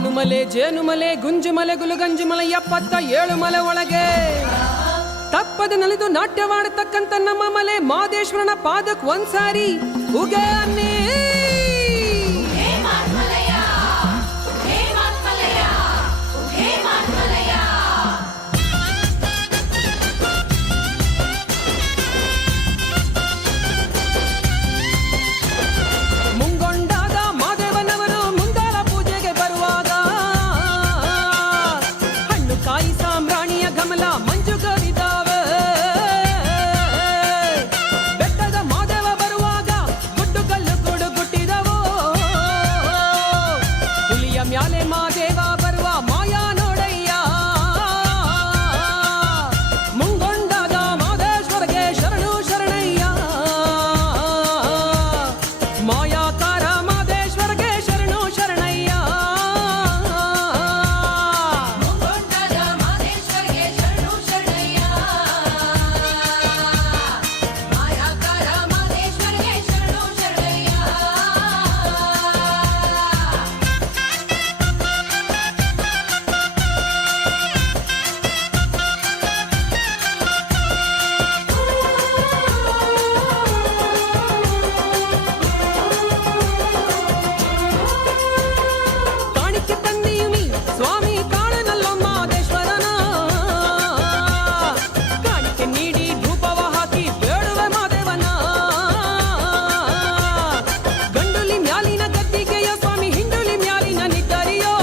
ಬಾನುಮಲೆ ಜೇನುಮಲೆ ಗುಂಜುಮಲೆ ಗುಲುಗಂಜುಮಲೆ 77 ಮಲೆ ಒಳಗೆ ತಪ್ಪದ ನಲಿದು ನಾಟ್ಯವಾಡತಕ್ಕಂತ ನಮ್ಮ ಮಲೆ ಮಾದೇಶ್ವರನ ಪಾದಕ್ ಒಂದ್ಸಾರಿ ಉಗೆ ಅನ್ನಿ ಮ್ಯಾಲೆ ಮಾದೇವ ಬರುವ ಮಾಯಾ ನೋಡಯ್ಯ ಮುಂಗೊಂಡಾದ ಮಾದೇಶ್ವರಗೆ ಶರಣು ಶರಣಯ್ಯ ಮಾಯಾಕಾರ ಮಾದೇಶ್ವರಗೆ ಶರಣು ಶರಣಯ್ಯ ಮುಂಗೊಂಡಾದ ಮಾದೇಶ್ವರಗೆ ಶರಣು ಶರಣಯ್ಯ ಮಾಯಾಕಾರ ಮಾದೇಶ್ವರಗೆ ಶರಣು ಶರಣಯ್ಯ ಸ್ವಾಮಿ ಕಾಣನಲ್ಲೋ ಮಾದೇಶ್ವರನ ಕಾಣಿಕೆ ನೀಡಿ ಧೂಪವ ಹಾಕಿ ಬೇಡುವೆ ಮಾದೇವನ ಗಂಡುಲಿ ಮ್ಯಾಲಿನ ಗದ್ದಿಗೆಯ ಸ್ವಾಮಿ ಹಿಂಡುಲಿ ಮ್ಯಾಲಿನ ನಿದ್ದರಿಯೋ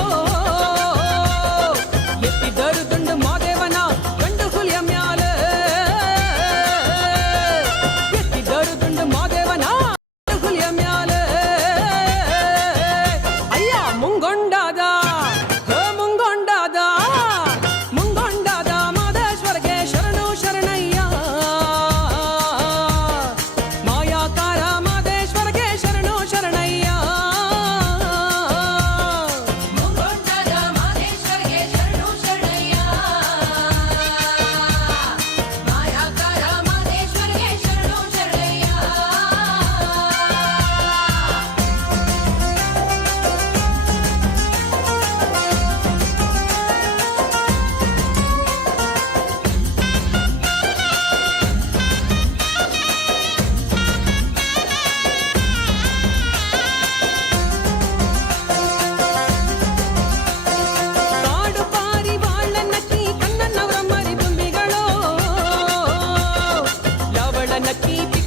ಎತ್ತಿದರು ದುಂಡು ಮಾದೇವನ ಗಂಡು ಹುಲಿಯ ಮ್ಯಾಲೆ ಎತ್ತಿದರು ದುಂಡು ಮಾದೇವನ ಗಂಡು ಹುಲಿಯ ಮ್ಯಾಲೆ ಅಯ್ಯ ಮುಂಗೊಂಡಾದ keep